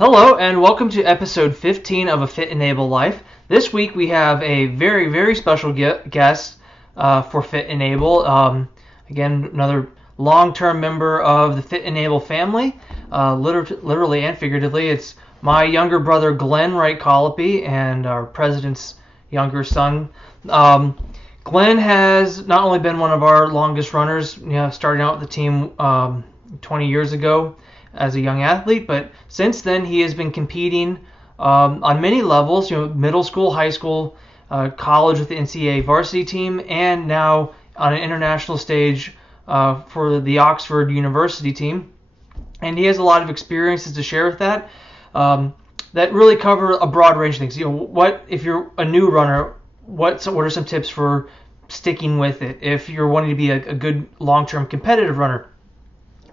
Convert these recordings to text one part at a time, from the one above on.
Hello and welcome to episode 15 of A Fit Enable Life. This week we have a very, very special guest for Fit Enable. Again, another long-term member of the Fit Enable family, literally and figuratively. It's my younger brother Glen Wright Colopy and our president's younger son. Glen has not only been one of our longest runners, starting out with the team 20 years ago as a young athlete, but since then he has been competing on many levels, middle school, high school, college with the NCAA Varsity team, and now on an international stage for the Oxford University team. And he has a lot of experiences to share with that that really cover a broad range of things. What if you're a new runner? What are some tips for sticking with it? If you're wanting to be a good long-term competitive runner,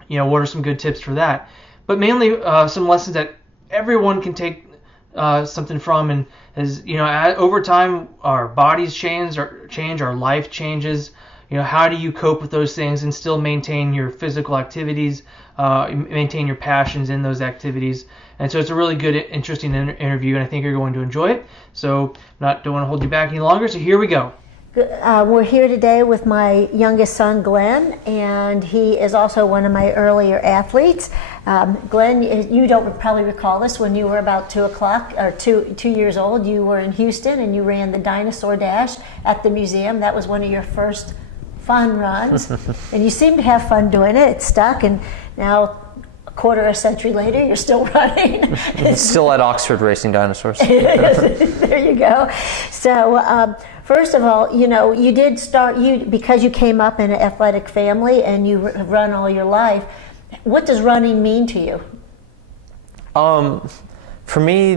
what are some good tips for that? But mainly some lessons that everyone can take something from. And as over time, our bodies change, our life changes. How do you cope with those things and still maintain your physical activities, maintain your passions in those activities? And so it's a really good, interesting interview, and I think you're going to enjoy it. So don't want to hold you back any longer. So here we go. We're here today with my youngest son, Glen, and he is also one of my earlier athletes. Glen, you don't probably recall this, when you were about 2 years old, you were in Houston and you ran the Dinosaur Dash at the museum. That was one of your first fun runs, and you seem to have fun doing it. It stuck, and now a quarter of a century later, you're still running. Still at Oxford racing dinosaurs. There you go. So, first of all, you did start, because you came up in an athletic family and you have run all your life. What does running mean to you? For me,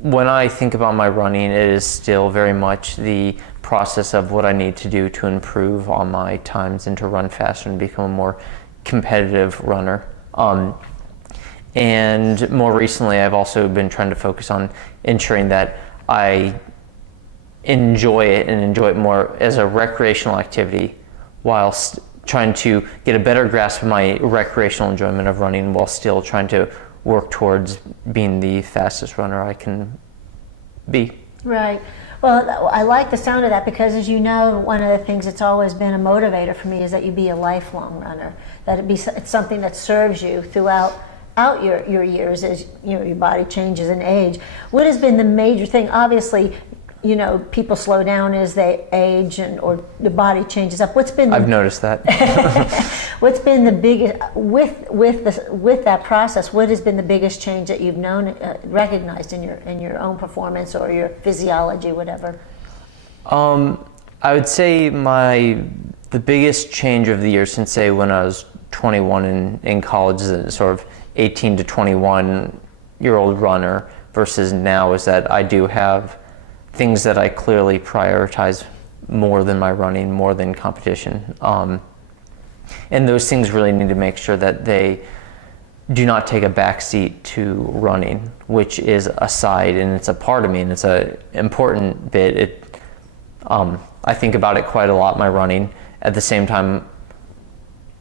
when I think about my running, it is still very much the process of what I need to do to improve on my times and to run faster and become a more competitive runner. And more recently, I've also been trying to focus on ensuring that I enjoy it and enjoy it more as a recreational activity, whilst trying to get a better grasp of my recreational enjoyment of running, while still trying to work towards being the fastest runner I can be. Right. Well, I like the sound of that, because as you know, one of the things that's always been a motivator for me is that you be a lifelong runner, that it's something that serves you throughout your years as your body changes in age. What has been the major thing? Obviously, people slow down as they age, or the body changes up. I've noticed that. What's been the biggest with that process? What has been the biggest change that you've recognized in your own performance or your physiology, whatever? I would say the biggest change of the year since, say, when I was 21 in college, as a sort of 18 to 21-year-old runner, versus now, is that I do have things that I clearly prioritize more than my running, more than competition. And those things really need to make sure that they do not take a backseat to running, which is a side, and it's a part of me, and it's an important bit. I think about it quite a lot, my running. At the same time,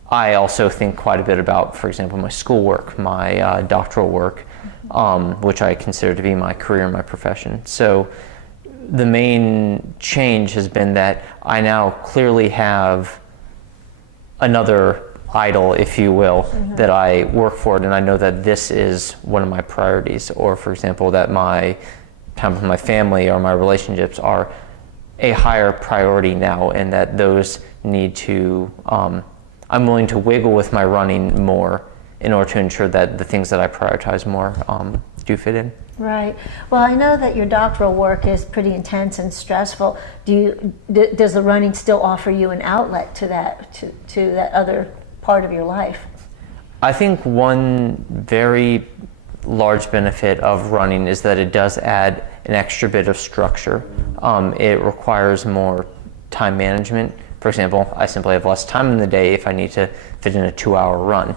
I also think quite a bit about, for example, my schoolwork, my doctoral work, which I consider to be my career and my profession. So the main change has been that I now clearly have another idol, if you will, that I work for, and I know that this is one of my priorities. Or, for example, that my time with my family or my relationships are a higher priority now, and that those need to, I'm willing to wiggle with my running more in order to ensure that the things that I prioritize more do fit in. Right. Well, I know that your doctoral work is pretty intense and stressful. Does the running still offer you an outlet to that other part of your life? I think one very large benefit of running is that it does add an extra bit of structure. It requires more time management. For example, I simply have less time in the day if I need to fit in a 2-hour run.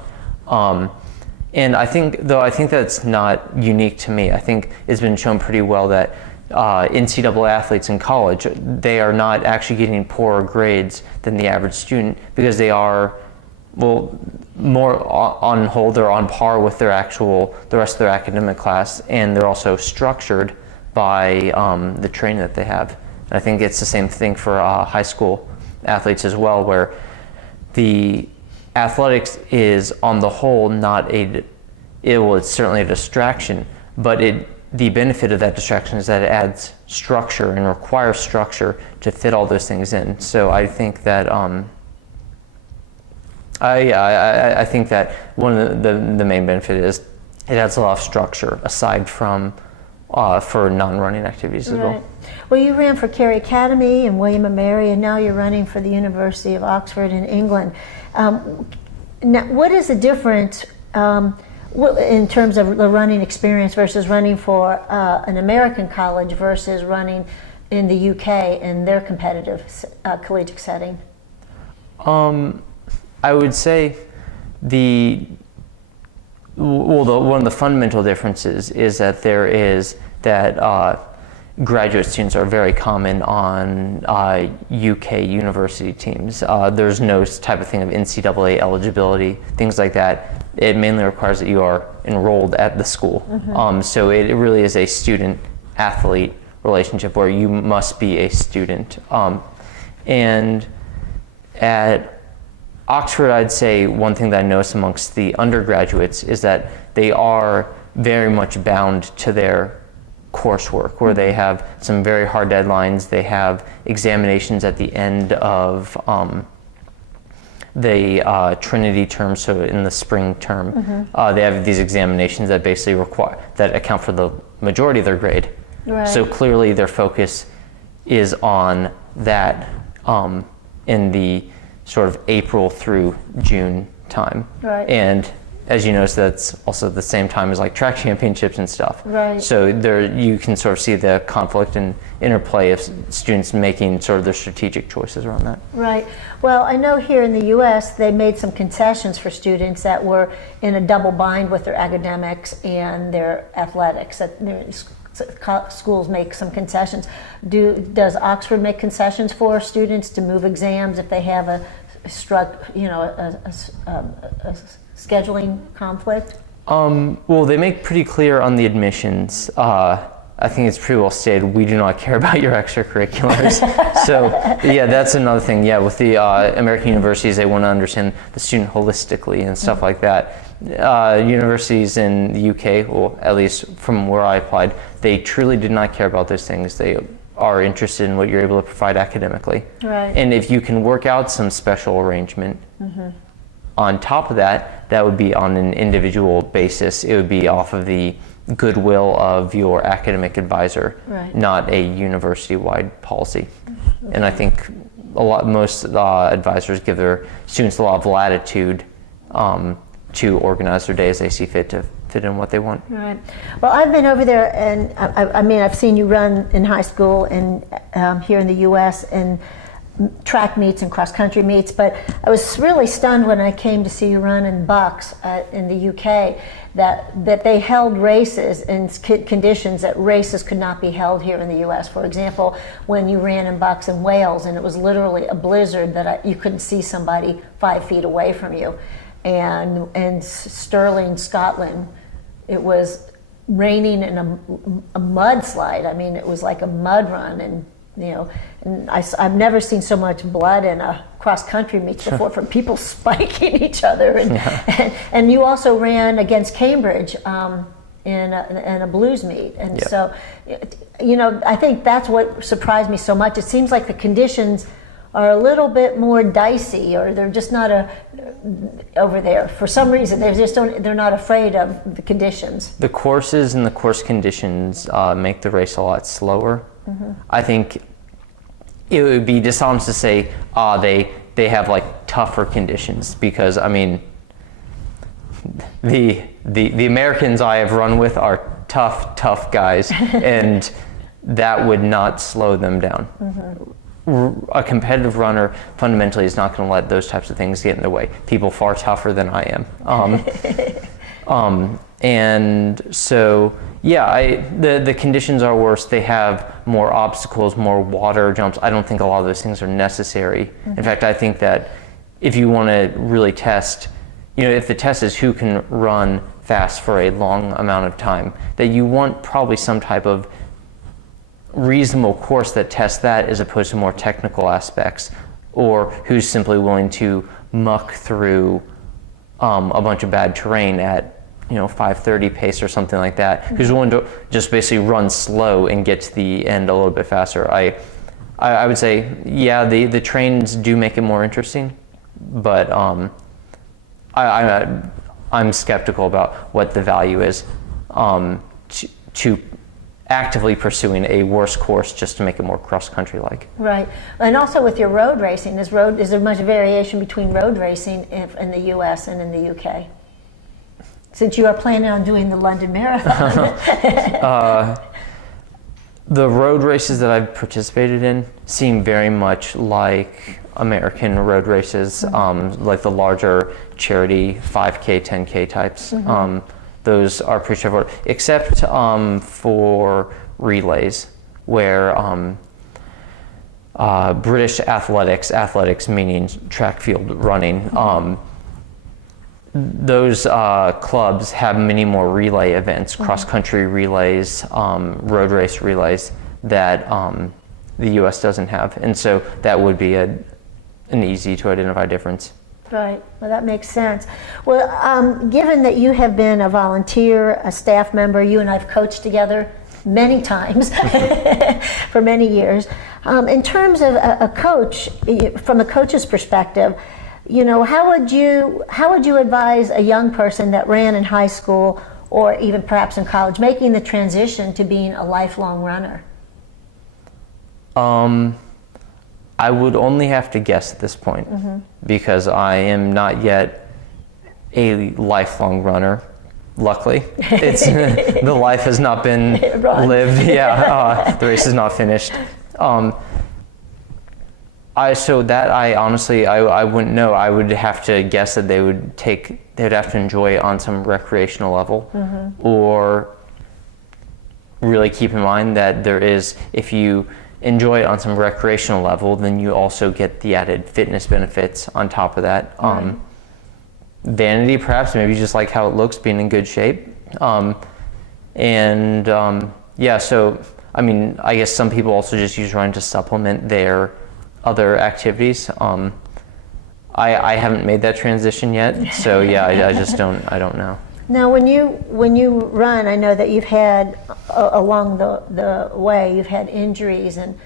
And I think that's not unique to me. I think it's been shown pretty well that NCAA athletes in college, they are not actually getting poorer grades than the average student, because they are more on hold, they're on par with the rest of their academic class, and they're also structured by the training that they have. And I think it's the same thing for high school athletes as well, where the athletics is on the whole it's certainly a distraction, but the benefit of that distraction is that it adds structure and requires structure to fit all those things in. So I think that I think that one of the main benefit is it adds a lot of structure aside from for non-running activities as well. Well, you ran for Cary Academy and William & Mary, and now you're running for the University of Oxford in England. Now, what is the difference in terms of the running experience versus running for an American college versus running in the UK in their competitive collegiate setting? I would say one of the fundamental differences is that graduate students are very common on UK university teams. There's no type of thing of NCAA eligibility, things like that. It mainly requires that you are enrolled at the school. So it really is a student-athlete relationship where you must be a student. And at Oxford, I'd say one thing that I notice amongst the undergraduates is that they are very much bound to their coursework, where they have some very hard deadlines. They have examinations at the end of the Trinity term, so in the spring term. They have these examinations that basically account for the majority of their grade. Right. So clearly their focus is on that in the sort of April through June time. Right. And as you notice, that's also the same time as like track championships and stuff. Right. So there you can sort of see the conflict and interplay of students making sort of their strategic choices around that. Right. Well, I know here in the U.S. they made some concessions for students that were in a double bind with their academics and their athletics. Schools make some concessions. Does Oxford make concessions for students to move exams if they have a scheduling conflict? Well, they make pretty clear on the admissions. I think it's pretty well stated, we do not care about your extracurriculars. So yeah, that's another thing. Yeah, with the American universities, they want to understand the student holistically and stuff like that. Universities in the UK, well, at least from where I applied, they truly did not care about those things. They are interested in what you're able to provide academically. Right. And if you can work out some special arrangement on top of that, that would be on an individual basis. It would be off of the goodwill of your academic advisor, right, not a university-wide policy. And I think most advisors give their students a lot of latitude to organize their day as they see fit to fit in what they want. Right. Well, I've been over there, and I mean, I've seen you run in high school and here in the U.S. and track meets and cross-country meets, but I was really stunned when I came to see you run in BUCS in the UK that they held races in conditions that races could not be held here in the US. For example, when you ran in BUCS in Wales and it was literally a blizzard that you couldn't see somebody 5 feet away from you. And in Stirling, Scotland, it was raining in a mudslide. I mean, it was like a mud run, and and I've never seen so much blood in a cross-country meet before from people spiking each other. And you also ran against Cambridge in a blues meet. And so, I think that's what surprised me so much. It seems like the conditions are a little bit more dicey, or they're just not over there. For some reason, they're not afraid of the conditions. The courses and the course conditions make the race a lot slower. I think it would be dishonest to say they have like tougher conditions, because I mean the Americans I have run with are tough guys, and that would not slow them down. A competitive runner fundamentally is not going to let those types of things get in their way. People far tougher than I am. And so, the conditions are worse. They have more obstacles, more water jumps. I don't think a lot of those things are necessary. In fact, I think that if you want to really test, if the test is who can run fast for a long amount of time, that you want probably some type of reasonable course that tests that as opposed to more technical aspects, or who's simply willing to muck through a bunch of bad terrain at 5:30 pace or something like that, who's willing to just basically run slow and get to the end a little bit faster. I would say, yeah, the trains do make it more interesting, but I'm skeptical about what the value is to actively pursuing a worse course just to make it more cross-country like. Right. And also with your road racing, is there much variation between road racing in the U.S. and in the U.K.? Since you are planning on doing the London Marathon. The road races that I've participated in seem very much like American road races, like the larger charity 5K, 10K types. Those are pretty straightforward, except for relays, where British athletics meaning track field running, those clubs have many more relay events, cross-country relays, road race relays that the U.S. doesn't have, and so that would be an easy to identify difference. Right. Well, that makes sense. Well, given that you have been a volunteer, a staff member, you and I have coached together many times for many years. In terms of a coach, from a coach's perspective, how would you advise a young person that ran in high school or even perhaps in college making the transition to being a lifelong runner? I would only have to guess at this point, because I am not yet a lifelong runner. Luckily, the life has not been lived. Yeah, the race is not finished. I honestly wouldn't know. I would have to guess that they'd have to enjoy it on some recreational level, or really keep in mind that if you enjoy it on some recreational level, then you also get the added fitness benefits on top of that. Vanity, perhaps, maybe just like how it looks, being in good shape. So I mean, I guess some people also just use running to supplement their other activities. I haven't made that transition yet, so yeah, I don't know. Now, when you run, I know that you've had along the way you've had injuries, and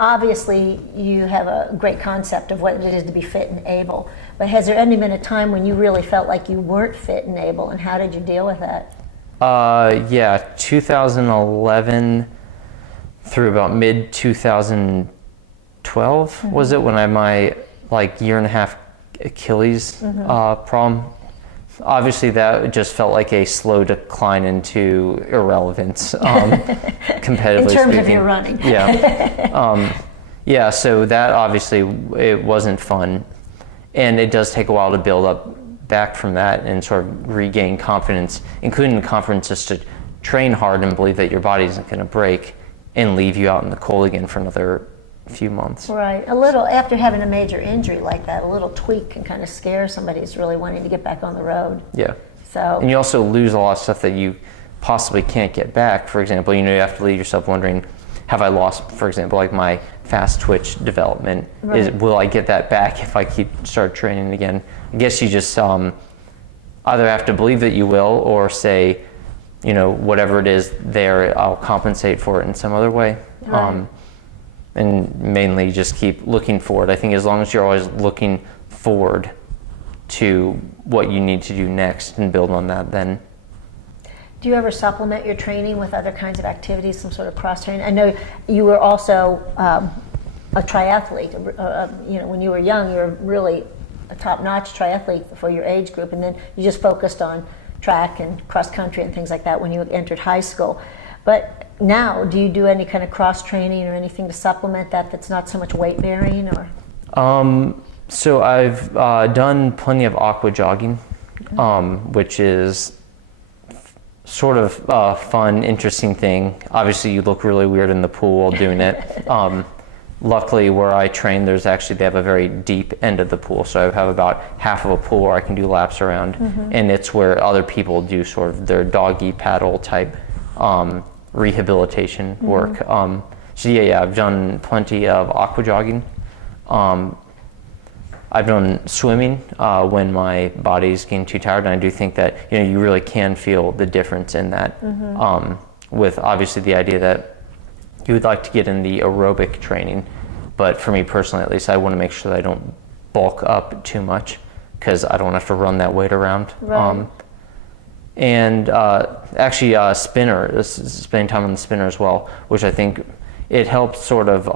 obviously you have a great concept of what it is to be fit and able. But has there been a time when you really felt like you weren't fit and able, and how did you deal with that? 2011 through about mid 2012 was it when I had my year and a half Achilles problem. Obviously, that just felt like a slow decline into irrelevance, competitively in terms speaking. of your running. Yeah. So that obviously it wasn't fun, and it does take a while to build up back from that and sort of regain confidence, including the confidence just to train hard and believe that your body isn't going to break and leave you out in the cold again for another few months. Right. A little, after having a major injury like that, a little tweak can kind of scare somebody who's really wanting to get back on the road. Yeah. So. And you also lose a lot of stuff that you possibly can't get back. For example, you have to leave yourself wondering, have I lost, for example, my fast twitch development? Right. Will I get that back if I start training again? I guess you just either have to believe that you will, or say, whatever it is there, I'll compensate for it in some other way. Right. And mainly just keep looking forward. I think as long as you're always looking forward to what you need to do next and build on that, then. Do you ever supplement your training with other kinds of activities, some sort of cross training? I know you were also a triathlete. When you were young, you were really a top-notch triathlete for your age group, and then you just focused on track and cross country and things like that when you entered high school. But now, do you do any kind of cross training or anything to supplement that's not so much weight bearing, or? So I've done plenty of aqua jogging, which is sort of a fun, interesting thing. Obviously, you look really weird in the pool while doing it. luckily where I train, they have a very deep end of the pool, so I have about half of a pool where I can do laps around, and it's where other people do sort of their doggy paddle type rehabilitation work. So yeah, I've done plenty of aqua jogging. I've done swimming when my body's getting too tired, and I do think that you really can feel the difference in that. With obviously the idea that you would like to get in the aerobic training, but for me personally, at least, I want to make sure that I don't bulk up too much because I don't have to run that weight around. Right. And actually, spending time on the spinner as well, which I think it helps sort of.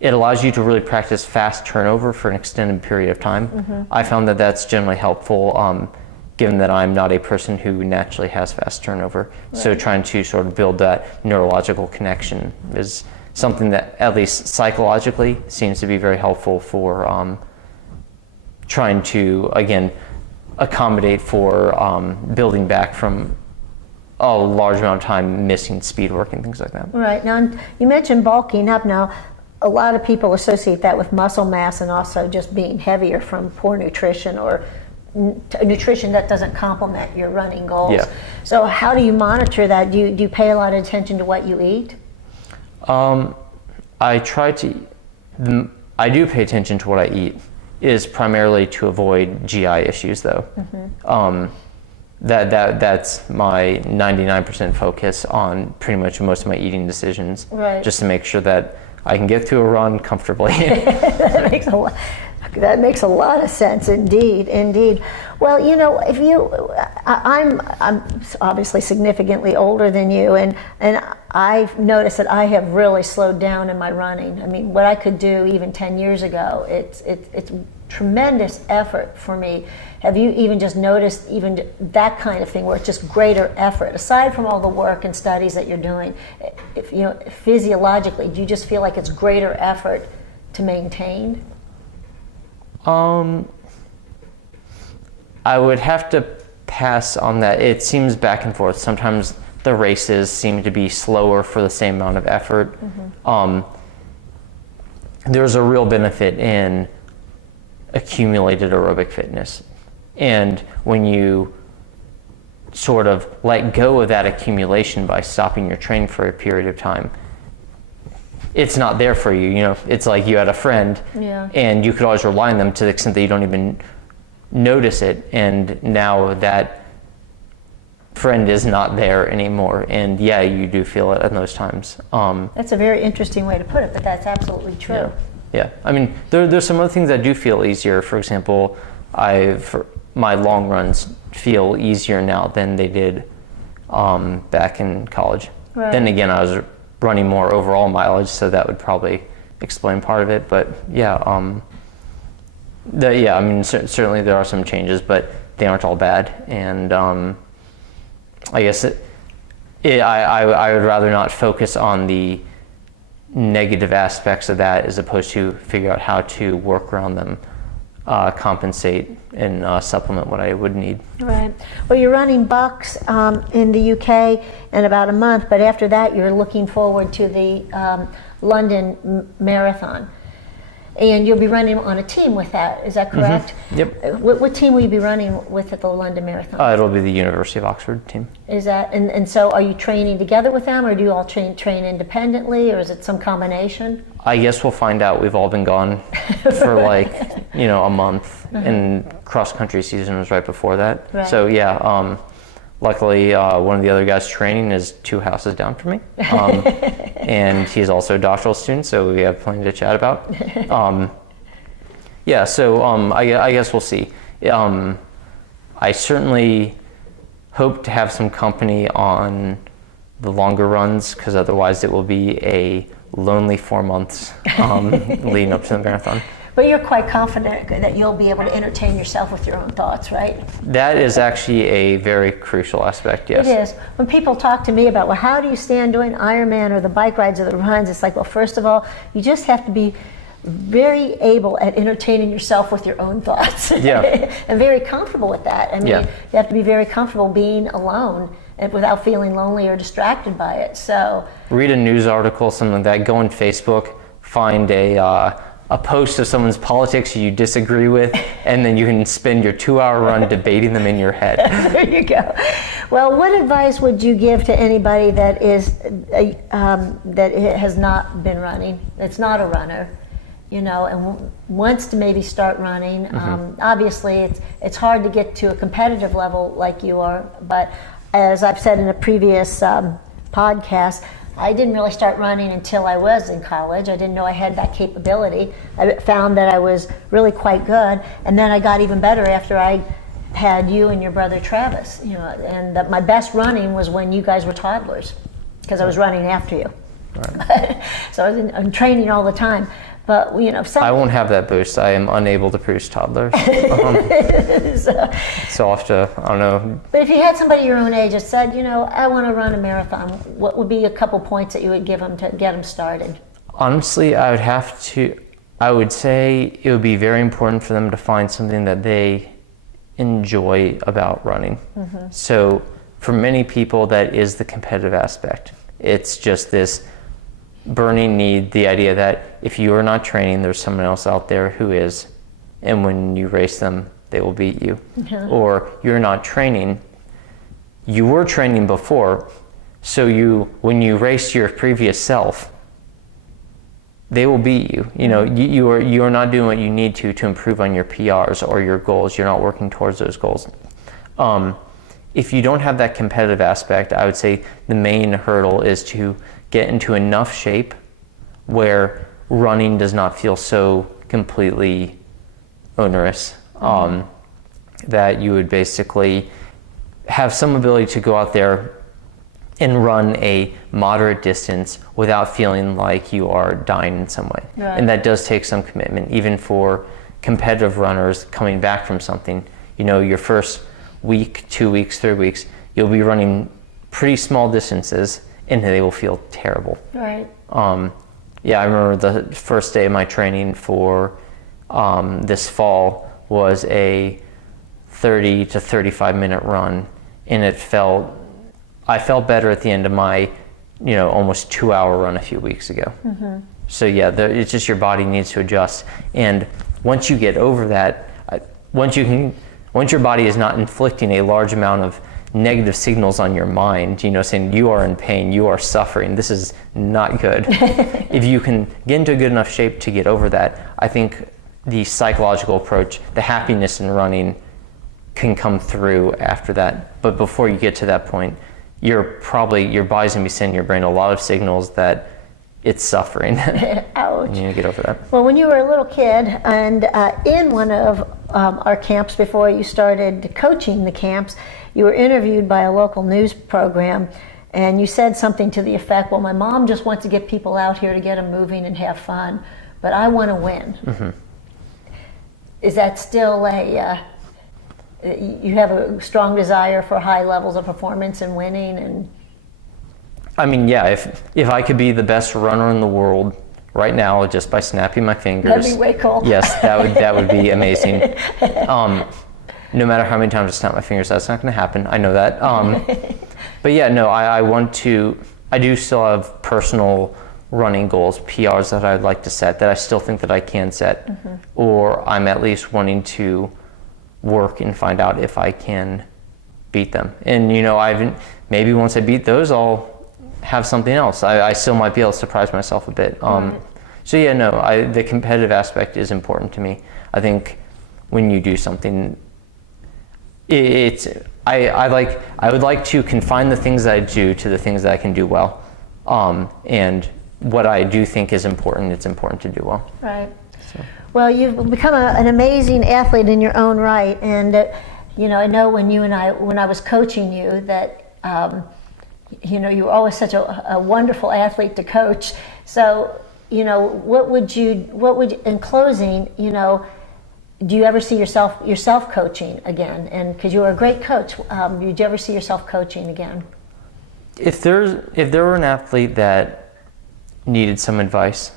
It allows you to really practice fast turnover for an extended period of time. I found that that's generally helpful, given that I'm not a person who naturally has fast turnover. Right. So trying to sort of build that neurological connection is something that, at least psychologically, seems to be very helpful for trying to, again, accommodate for building back from a large amount of time missing speed work and things like that. Right. Now, you mentioned bulking up. Now, a lot of people associate that with muscle mass and also just being heavier from poor nutrition or nutrition that doesn't complement your running goals. Yeah. So how do you monitor that? Do you pay a lot of attention to what you eat? I do pay attention to what I eat. It is primarily to avoid GI issues, though. That's my 99% focus on pretty much most of my eating decisions. Right. Just to make sure that I can get through a run comfortably. That makes a lot of sense, indeed. Well, I'm obviously significantly older than you, and I've noticed that I have really slowed down in my running. I mean, what I could do even 10 years ago, it's tremendous effort for me. Have you even just noticed even that kind of thing where it's just greater effort, aside from all the work and studies that you're doing? If physiologically, do you just feel like it's greater effort to maintain? I would have to pass on that. It seems back and forth. Sometimes the races seem to be slower for the same amount of effort. There's a real benefit in accumulated aerobic fitness. And when you sort of let go of that accumulation by stopping your training for a period of time, it's not there for you. It's like you had a friend, and you could always rely on them to the extent that you don't even notice it, and now that friend is not there anymore, and you do feel it in those times. That's a very interesting way to put it, but that's absolutely true. Yeah. I mean, there's some other things that do feel easier. For example, my long runs feel easier now than they did back in college. Right. Then again, I was running more overall mileage, so that would probably explain part of it. But I mean, certainly there are some changes, but they aren't all bad. And I guess I would rather not focus on the negative aspects of that as opposed to figure out how to work around them, compensate and supplement what I would need. Right. Well, you're running BUCS in the UK in about a month, but after that you're looking forward to the London Marathon. And you'll be running on a team with that, is that correct? Yep. What team will you be running with at the London Marathon? It'll be the University of Oxford team. Is that, and so are you training together with them, or do you all train independently, or is it some combination? I guess we'll find out. We've all been gone for a month, and cross-country season was right before that. Right. So luckily one of the other guys training is 2 houses down from me, and he's also a doctoral student, so we have plenty to chat about. I guess we'll see. I certainly hope to have some company on the longer runs, because otherwise it will be a lonely 4 months leading up to the marathon. But you're quite confident that you'll be able to entertain yourself with your own thoughts, right? That is actually a very crucial aspect, yes. It is. When people talk to me about, well, how do you stand doing Ironman or the bike rides or the runs, it's like, well, first of all, you just have to be very able at entertaining yourself with your own thoughts. Yeah. And very comfortable with that. I mean, you have to be very comfortable being alone and without feeling lonely or distracted by it. So read a news article, something like that, go on Facebook, find a post of someone's politics you disagree with, and then you can spend your 2-hour run debating them in your head. There you go. Well, what advice would you give to anybody that has not been running, that's not a runner, and wants to maybe start running? Obviously, it's hard to get to a competitive level like you are, but as I've said in a previous podcast, I didn't really start running until I was in college. I didn't know I had that capability. I found that I was really quite good, and then I got even better after I had you and your brother Travis. And that my best running was when you guys were toddlers, because I was running after you. Right. So I'm training all the time. But I won't have that boost. I am unable to produce toddlers. So I'll have to, I don't know. But if you had somebody your own age that said, I want to run a marathon, what would be a couple points that you would give them to get them started? Honestly, I would say it would be very important for them to find something that they enjoy about running. So for many people, that is the competitive aspect. It's just this burning need, the idea that if you are not training, there's someone else out there who is, and when you race them, they will beat you. Or you're not training, you were training before, so when you race your previous self, they will beat you. You are not doing what you need to improve on your PRs or your goals. You're not working towards those goals. If you don't have that competitive aspect, I would say the main hurdle is to get into enough shape where running does not feel so completely onerous, that you would basically have some ability to go out there and run a moderate distance without feeling like you are dying in some way. Right. And that does take some commitment, even for competitive runners coming back from something. Your first week, 2 weeks, 3 weeks, you'll be running pretty small distances, and they will feel terrible. Right. I remember the first day of my training for this fall was a 30 to 35 minute run, and I felt better at the end of my, almost 2-hour run a few weeks ago. So it's just your body needs to adjust, and once you get over that, once your body is not inflicting a large amount of negative signals on your mind, saying you are in pain, you are suffering, this is not good. If you can get into a good enough shape to get over that, I think the psychological approach, the happiness in running, can come through after that. But before you get to that point, your body's gonna be sending your brain a lot of signals that it's suffering. Ouch. You get over that. Well, when you were a little kid, and in one of our camps before you started coaching the camps, you were interviewed by a local news program, and you said something to the effect, well, my mom just wants to get people out here to get them moving and have fun, but I want to win. Is that still you have a strong desire for high levels of performance and winning? And I mean, yeah, if I could be the best runner in the world right now just by snapping my fingers, that'd be way cool. Yes, that would be amazing. No matter how many times I snap my fingers, that's not going to happen. I know that. But yeah, no, I do still have personal running goals, PRs that I'd like to set, that I still think that I can set, or I'm at least wanting to work and find out if I can beat them. And maybe once I beat those, I'll have something else. I still might be able to surprise myself a bit. So yeah, no, the competitive aspect is important to me. I think when you do something, I would like to confine the things that I do to the things that I can do well, and what I do think is important, it's important to do well. Right. So. Well, you've become an amazing athlete in your own right, and I know when I was coaching you that you were always such a wonderful athlete to coach. So what would in closing, do you ever see yourself coaching again? And because you were a great coach, did you ever see yourself coaching again? If there were an athlete that needed some advice,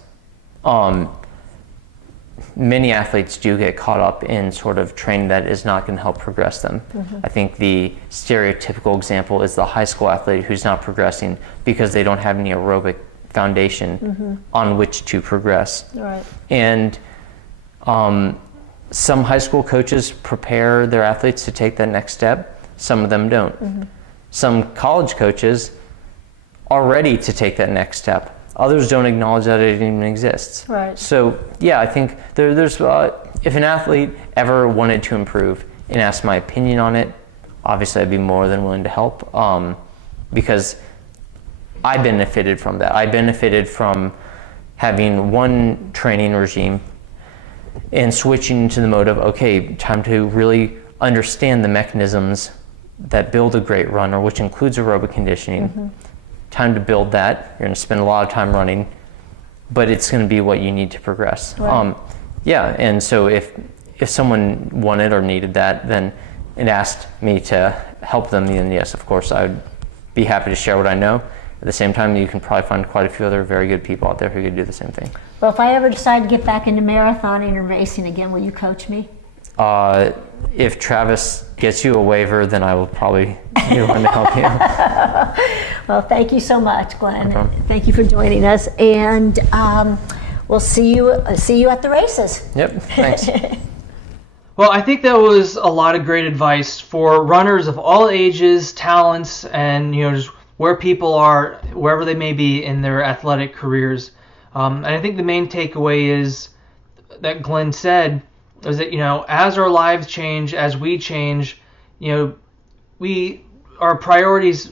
many athletes do get caught up in sort of training that is not going to help progress them. I think the stereotypical example is the high school athlete who's not progressing because they don't have any aerobic foundation on which to progress. Right. And some high school coaches prepare their athletes to take that next step. Some of them don't. Some college coaches are ready to take that next step. Others don't acknowledge that it even exists. Right. So yeah, I think there's if an athlete ever wanted to improve and asked my opinion on it, obviously I'd be more than willing to help, because I benefited from that. I benefited from having one training regime and switching to the mode of, okay, time to really understand the mechanisms that build a great runner, which includes aerobic conditioning. Time to build that. You're going to spend a lot of time running, but it's going to be what you need to progress. Right. Yeah, and so if someone wanted or needed that, then and asked me to help them, then yes, of course, I would be happy to share what I know. At the same time, you can probably find quite a few other very good people out there who could do the same thing. Well, if I ever decide to get back into marathoning and racing again, will you coach me? If Travis gets you a waiver, then I will probably be the one to help you. Well, thank you so much, Glenn. No problem. Thank you for joining us, and we'll see you at the races. Yep, thanks. Well, I think that was a lot of great advice for runners of all ages, talents, and just where people are, wherever they may be in their athletic careers. And I think the main takeaway is that Glenn said is that as our lives change, as we change, our priorities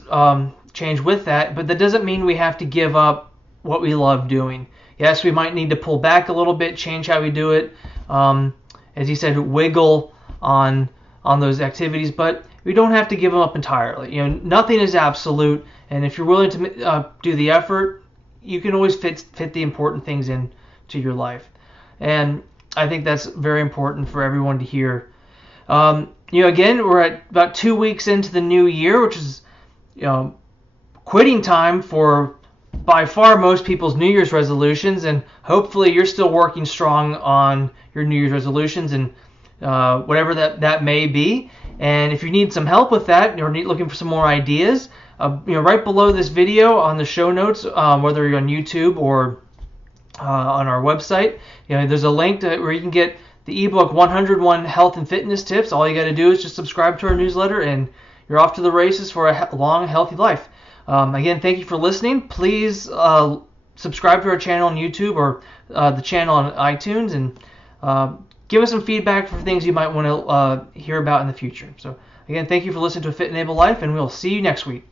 change with that. But that doesn't mean we have to give up what we love doing. Yes, we might need to pull back a little bit, change how we do it. As he said, wiggle on those activities, but we don't have to give them up entirely. Nothing is absolute, and if you're willing to do the effort, you can always fit the important things into your life. And I think that's very important for everyone to hear. Again, we're at about 2 weeks into the new year, which is quitting time for by far most people's New Year's resolutions, and hopefully you're still working strong on your New Year's resolutions and whatever that may be. And if you need some help with that or looking for some more ideas, right below this video on the show notes, whether you're on YouTube or on our website, there's a link where you can get the ebook 101 Health and Fitness Tips. All you got to do is just subscribe to our newsletter, and you're off to the races for a long, healthy life. Again, thank you for listening. Please subscribe to our channel on YouTube or the channel on iTunes, and give us some feedback for things you might want to hear about in the future. So again, thank you for listening to A Fit and Able Life, and we'll see you next week.